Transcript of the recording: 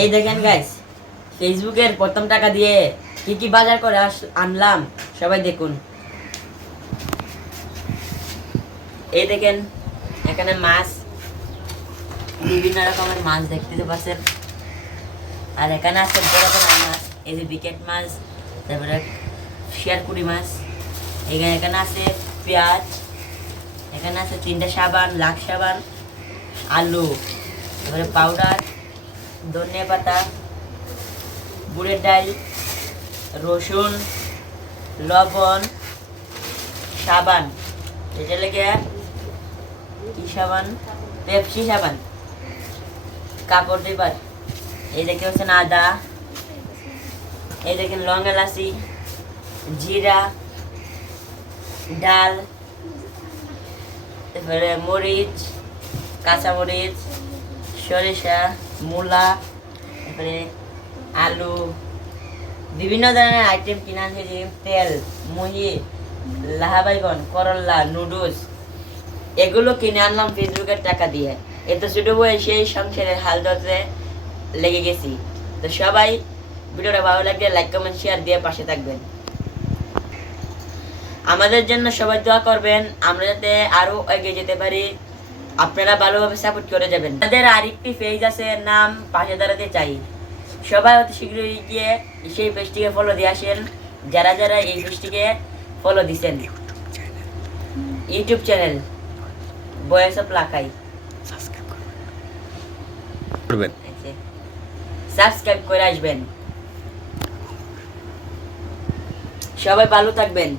এই দেখেন গাইস ফেসবুকের প্রথম টাকা দিয়ে কি কি বাজার করে আনলাম, সবাই দেখুন। এই দেখেন, এখানে মাছ, বিভিন্ন রকমের মাছ দেখতে পাচ্ছেন। আর এখানে আছে মাছ, এই যে বিকেট মাছ, তারপরে শিয়ারকুড়ি মাছ। এখানে এখানে আছে পেঁয়াজ, এখানে আছে তিনটা সাবান, লাখ সাবান, আলু, তারপরে পাউডার ধনিয়া পাতা গুড়ের ডাল, রসুন, লবণ, সাবান। এটা লেগে কি সাবান? পেপসি সাবান। কাপড় দেবার এই দেখতে পাচ্ছেন আদা। এই দেখেন লং এলাচি, জিরা, ডাল, তারপরে মরিচ, কাঁচামরিচ, সরিষা। মূলা, তারপরে আলু, বিভিন্ন ধরনের আইটেম কিনা আছে যে তেল মুহি লাহাবাইগন, করল্লা, নুডলস, এগুলো কিনে আনলাম ফেসবুকের টাকা দিয়ে। এত ছোট সেই সংসারের হাল ধরতে লেগে গেছি। তো সবাই ভিডিওটা ভালো লাগলে লাইক কমেন্ট শেয়ার দিয়ে পাশে থাকবেন। আমাদের জন্য সবাই দোয়া করবেন। আমরা যাতে আরও এগিয়ে যেতে পারি। আপনারা ভালোভাবে সাপোর্ট করে যাবেন। আমাদের আরেকটি পেজ আছে নাম পাশে দাঁড়াতে চাই। সবাই অতি শীঘ্রই গিয়ে সেই পেজটিকে ফলো দিয়ে আসেন। যারা যারা এই পেজটিকে ফলো দিছেন। YouTube channel voice of Lakai subscribe করে আসবেন। সবাই ভালো থাকবেন।